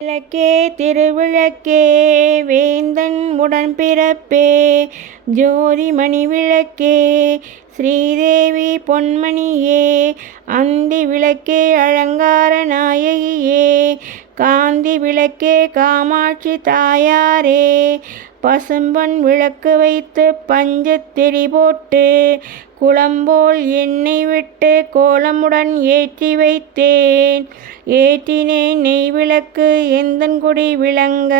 விளக்கே திருவிளக்கே வேந்தன் உடன்பிறப்பே ஜோதிமணி விளக்கே ஸ்ரீதேவி பொன்மணியே அந்தி விளக்கே அலங்கார நாயகியே காந்தி விளக்கே காமாட்சி தாயாரே பசும்பொன் விளக்கு வைத்து பஞ்சத்திரி போட்டு குளம்போல் எண்ணெய் விட்டு கோலமுடன் ஏற்றி வைத்தேன். ஏற்றினேன் நெய் விளக்கு எந்தன் குடி விளங்க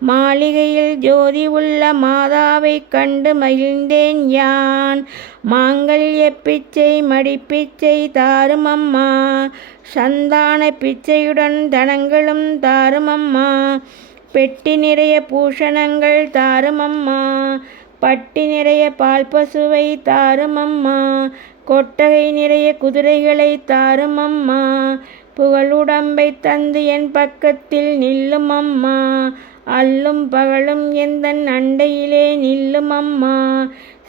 மாளிகையில் ஜோதி உள்ள மாதாவைக் கண்டு மகிழ்ந்தேன் யான். மாங்கல்ய பிச்சை மடிப்பிச்சை தாருமம்மா சந்தான பிச்சையுடன் தனங்களும் தாருமம்மா பெட்டி நிறைய பூஷணங்கள் தாருமம்மா பட்டி நிறைய பால் பசுவை தாருமம்மா கொட்டகை நிறைய குதிரைகளை தாருமம்மா புகழுடம்பை தந்து என் பக்கத்தில் நில்லுமம்மா அல்லும் பகலும் எந்தன் அண்டையிலே நில்லுமம்மா.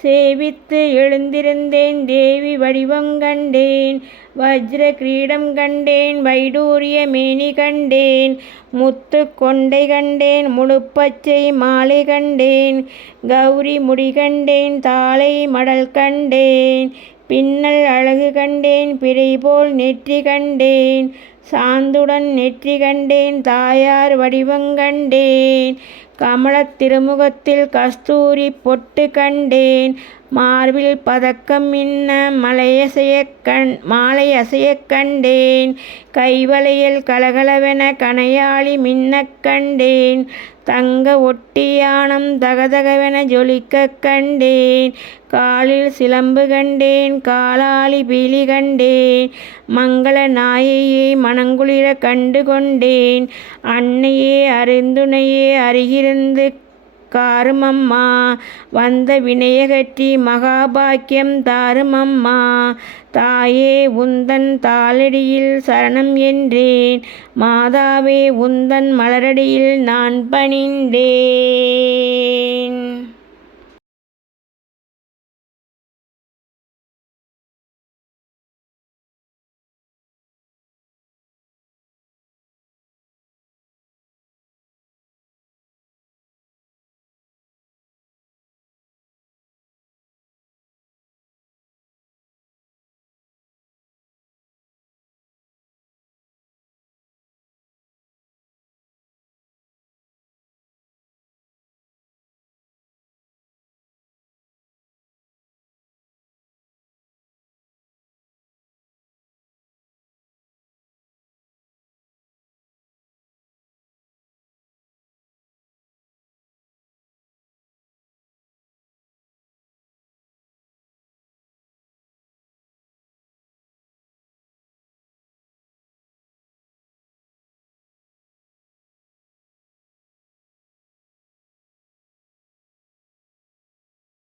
சேவித்து எழுந்திருந்தேன் தேவி வடிவம் கண்டேன் வஜ்ர கிரீடம் கண்டேன் வைடூரிய மேனி கண்டேன் முத்து கொண்டை கண்டேன் முழுப்பச்சை மாலை கண்டேன் கௌரி முடி கண்டேன் தாளை மடல் கண்டேன் பின்னல் அழகு கண்டேன் பிறை போல் நெற்றி கண்டேன் சாந்துடன் நெற்றி கண்டேன் தாயார் வடிவங்கண்டேன் கமலத் திருமுகத்தில் கஸ்தூரி பொட்டு கண்டேன் மார்பில் பதக்கம் மின்ன மாலை அசையக் கண்டேன் கைவளையல் கலகலவென கணையாளி மின்னக் கண்டேன் தங்க ஒட்டியானம் தகதகவென ஜொலிக்கக் கண்டேன் காலில் சிலம்பு கண்டேன் காலாளி பீலி கண்டேன் மங்கள நாயையை மனங்குளிர கண்டு கொண்டேன் அன்னையே அருந்துணையே அருகிருந்து காருமம்மா வந்த வினையகற்றி மகாபாக்கியம் தாருமம்மா. தாயே உந்தன் தாளடியில் சரணம் என்றேன் மாதாவே உந்தன் மலரடியில் நான் பணிந்தேன்.